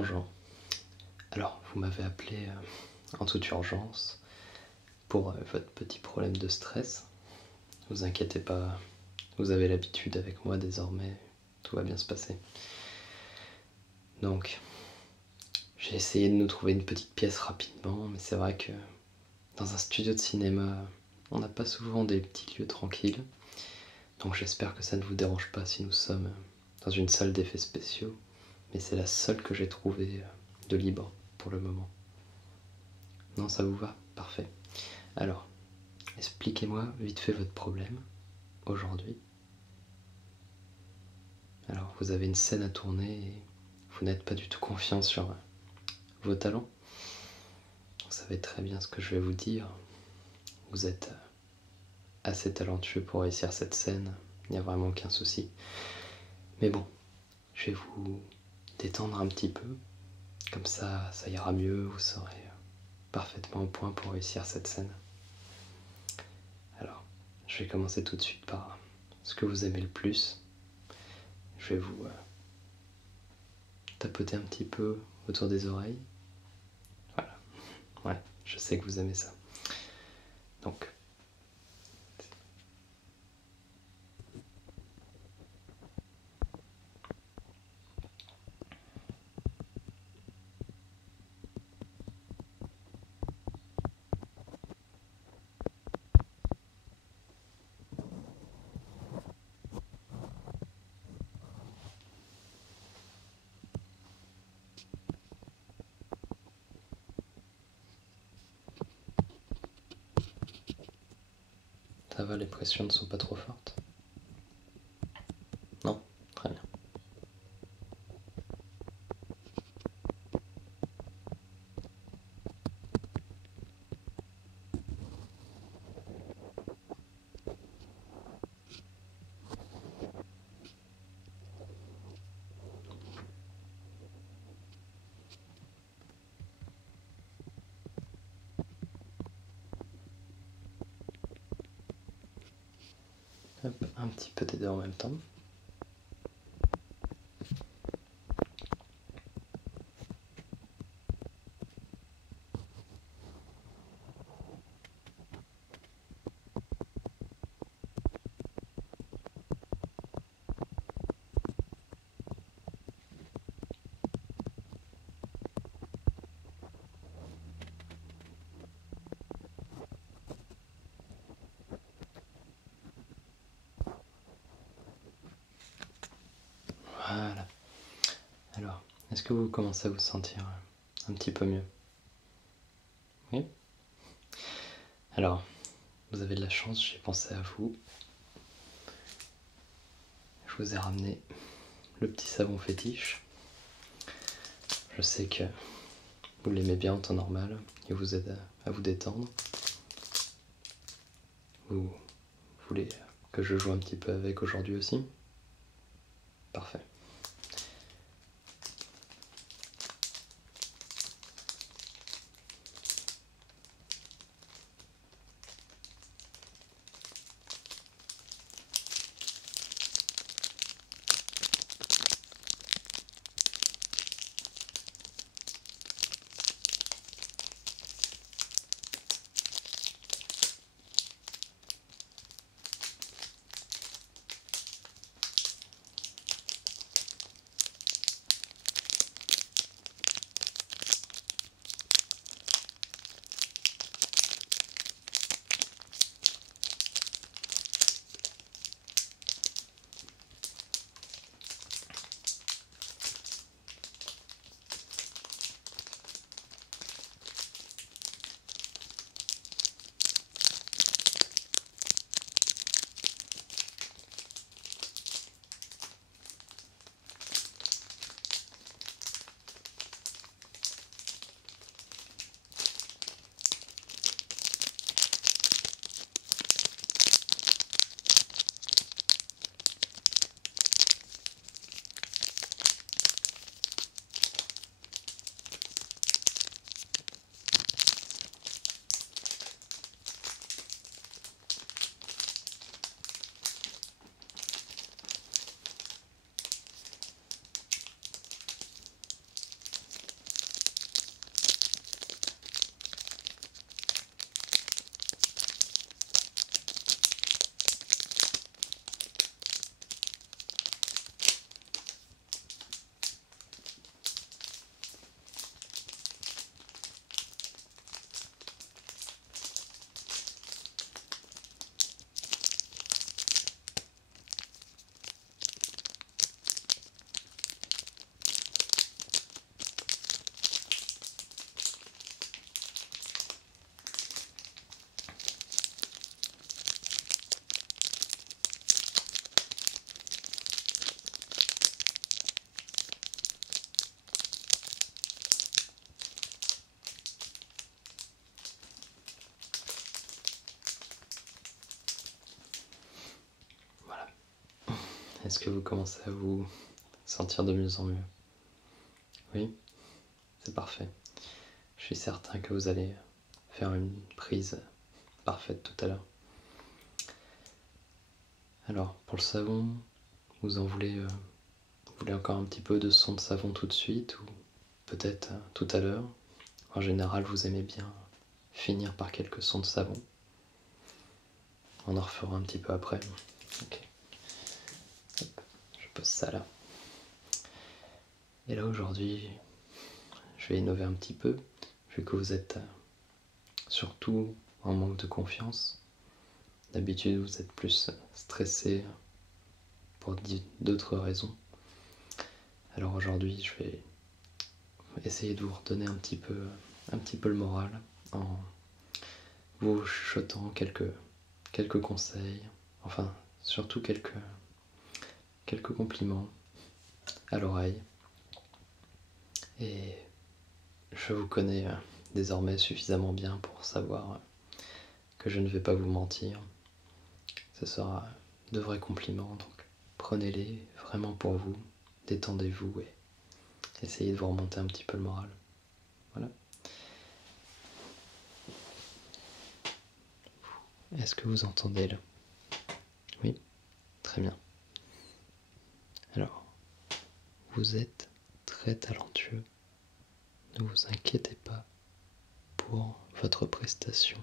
Bonjour. Alors, vous m'avez appelé en toute urgence pour votre petit problème de stress. Ne vous inquiétez pas, vous avez l'habitude avec moi désormais, tout va bien se passer. Donc, j'ai essayé de nous trouver une petite pièce rapidement, mais c'est vrai que dans un studio de cinéma, on n'a pas souvent des petits lieux tranquilles. Donc j'espère que ça ne vous dérange pas si nous sommes dans une salle d'effets spéciaux, mais c'est la seule que j'ai trouvée de libre pour le moment. Non, ça vous va? Parfait. Alors, expliquez-moi vite fait votre problème aujourd'hui. Alors, vous avez une scène à tourner et vous n'êtes pas du tout confiant sur vos talents. Vous savez très bien ce que je vais vous dire. Vous êtes assez talentueux pour réussir cette scène, il n'y a vraiment aucun souci. Mais bon, je vais vous détendre un petit peu, comme ça ira mieux, vous serez parfaitement au point pour réussir cette scène. Alors, je vais commencer tout de suite par ce que vous aimez le plus. Je vais vous tapoter un petit peu autour des oreilles. Voilà, ouais, je sais que vous aimez ça. Donc, ça va, les pressions ne sont pas trop fortes? Non? Très bien. Hop, un petit peu des deux en même temps. Voilà. Alors, est-ce que vous commencez à vous sentir un petit peu mieux? Oui? Alors, vous avez de la chance, j'ai pensé à vous. Je vous ai ramené le petit savon fétiche. Je sais que vous l'aimez bien en temps normal, il vous aide à vous détendre. Vous voulez que je joue un petit peu avec aujourd'hui aussi? Parfait. Est-ce que vous commencez à vous sentir de mieux en mieux? Oui, c'est parfait. Je suis certain que vous allez faire une prise parfaite tout à l'heure. Alors, pour le savon, vous voulez encore un petit peu de son de savon tout de suite ou peut-être tout à l'heure? En général, vous aimez bien finir par quelques sons de savon. On en refera un petit peu après. Ok. Hop, je pose ça là. Et là aujourd'hui, je vais innover un petit peu, vu que vous êtes surtout en manque de confiance. D'habitude, vous êtes plus stressé pour d'autres raisons. Alors aujourd'hui, je vais essayer de vous redonner un petit peu le moral en vous chuchotant quelques conseils, enfin surtout quelques compliments à l'oreille. Et je vous connais désormais suffisamment bien pour savoir que je ne vais pas vous mentir. Ce sera de vrais compliments, donc prenez-les vraiment pour vous, détendez-vous et essayez de vous remonter un petit peu le moral. Voilà. Est-ce que vous entendez là? Oui, très bien. Alors, vous êtes très talentueux. Ne vous inquiétez pas pour votre prestation.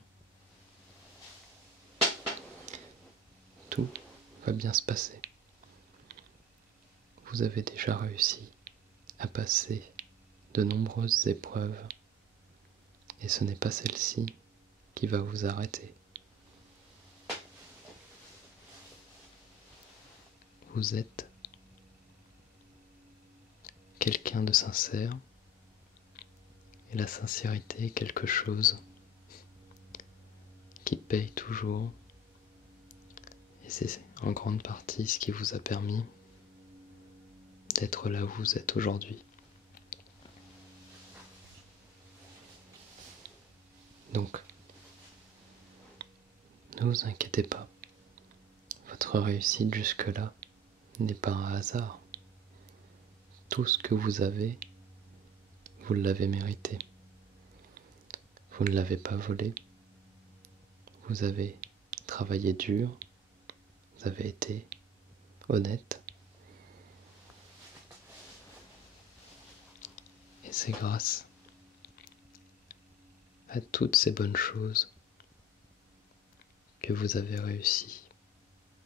Tout va bien se passer. Vous avez déjà réussi à passer de nombreuses épreuves et ce n'est pas celle-ci qui va vous arrêter. Vous êtes quelqu'un de sincère et la sincérité est quelque chose qui paye toujours et c'est en grande partie ce qui vous a permis d'être là où vous êtes aujourd'hui. Donc, ne vous inquiétez pas, votre réussite jusque-là n'est pas un hasard. Tout ce que vous avez, vous l'avez mérité. Vous ne l'avez pas volé. Vous avez travaillé dur. Vous avez été honnête. Et c'est grâce à toutes ces bonnes choses que vous avez réussi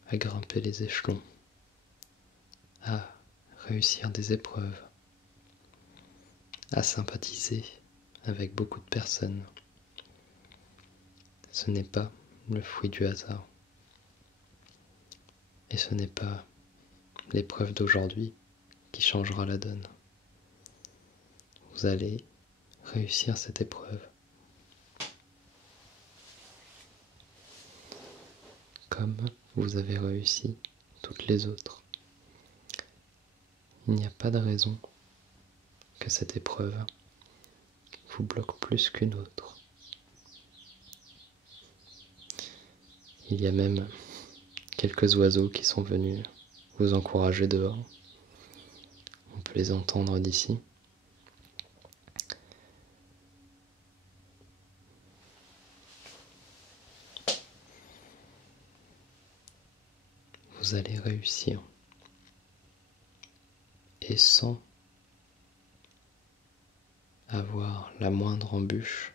à grimper les échelons, à réussir des épreuves, à sympathiser avec beaucoup de personnes. Ce n'est pas le fruit du hasard. Et ce n'est pas l'épreuve d'aujourd'hui qui changera la donne. Vous allez réussir cette épreuve comme vous avez réussi toutes les autres. Il n'y a pas de raison que cette épreuve vous bloque plus qu'une autre. Il y a même quelques oiseaux qui sont venus vous encourager dehors. On peut les entendre d'ici. Vous allez réussir. Et sans avoir la moindre embûche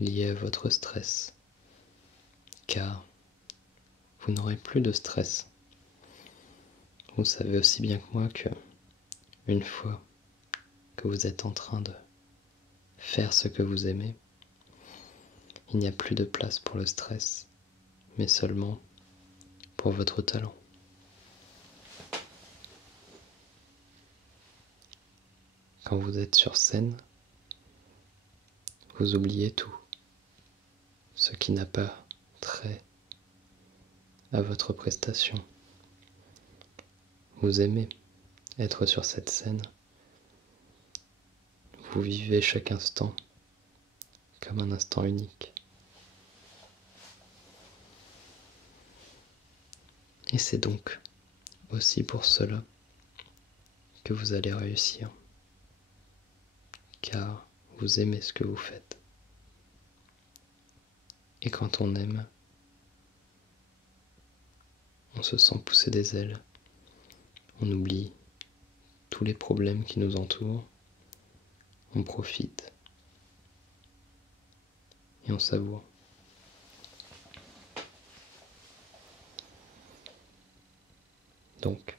liée à votre stress. Car vous n'aurez plus de stress. Vous savez aussi bien que moi que une fois que vous êtes en train de faire ce que vous aimez, il n'y a plus de place pour le stress, mais seulement pour votre talent. Quand vous êtes sur scène, vous oubliez tout, ce qui n'a pas trait à votre prestation. Vous aimez être sur cette scène, vous vivez chaque instant comme un instant unique. Et c'est donc aussi pour cela que vous allez réussir, car vous aimez ce que vous faites. Et quand on aime, on se sent pousser des ailes, on oublie tous les problèmes qui nous entourent, on profite et on savoure. Donc,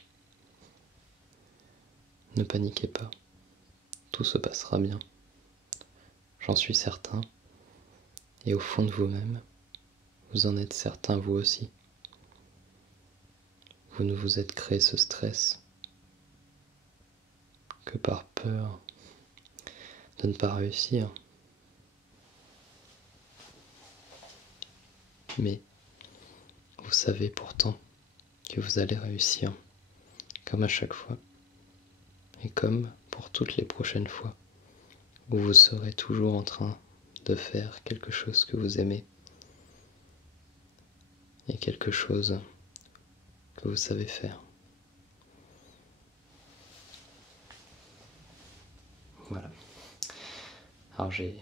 ne paniquez pas, tout se passera bien, j'en suis certain, et au fond de vous-même, vous en êtes certain vous aussi. Vous ne vous êtes créé ce stress que par peur de ne pas réussir. Mais vous savez pourtant que vous allez réussir, comme à chaque fois, et comme pour toutes les prochaines fois, où vous serez toujours en train de faire quelque chose que vous aimez, et quelque chose que vous savez faire. Voilà. Alors j'ai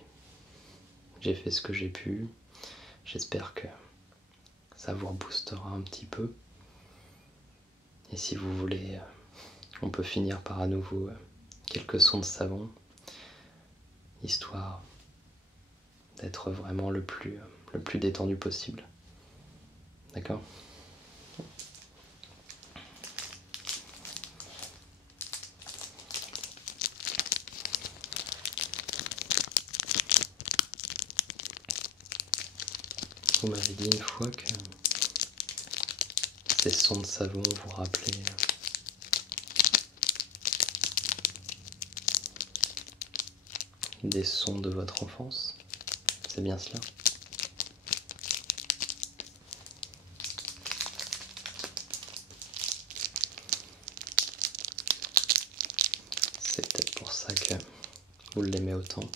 fait ce que j'ai pu, j'espère que ça vous reboostera un petit peu. Et si vous voulez, on peut finir par à nouveau quelques sons de savon, histoire d'être vraiment le plus détendu possible. D'accord ? Vous m'avez dit une fois que ces sons de savon vous rappelaient des sons de votre enfance. C'est bien cela ? C'est peut-être pour ça que vous l'aimez autant.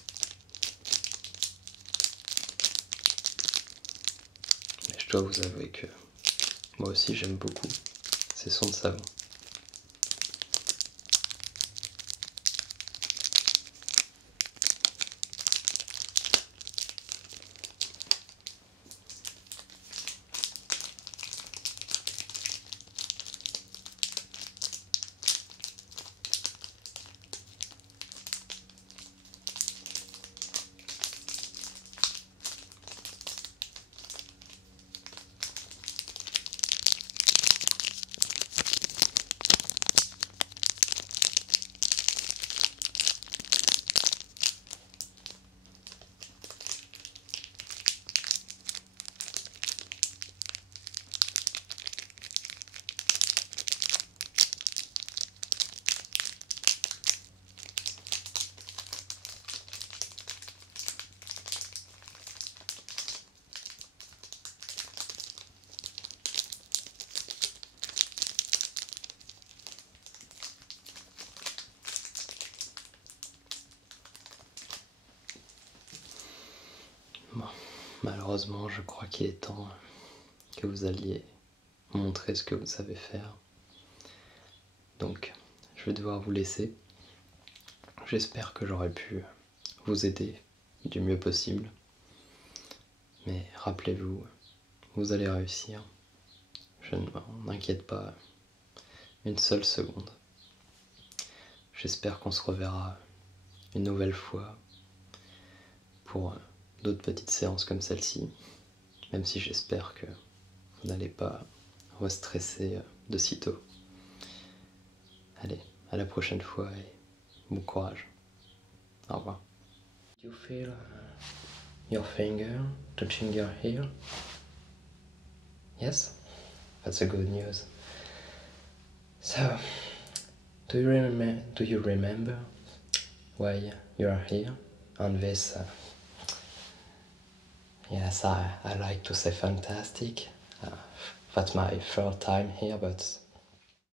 Mais je dois vous avouer que moi aussi j'aime beaucoup ces sons de savon. Bon, malheureusement, je crois qu'il est temps que vous alliez montrer ce que vous savez faire. Donc, je vais devoir vous laisser. J'espère que j'aurai pu vous aider du mieux possible. Mais rappelez-vous, vous allez réussir. Je ne m'en inquiète pas une seule seconde. J'espère qu'on se reverra une nouvelle fois pour d'autres petites séances comme celle-ci, même si j'espère que vous n'allez pas restresser de sitôt. Allez, à la prochaine fois et bon courage. Au revoir. Do you feel your finger touching your ear? Yes? That's a good news. So, do you remember why you are here on this? Yes, I like to say fantastic. That's my third time here, but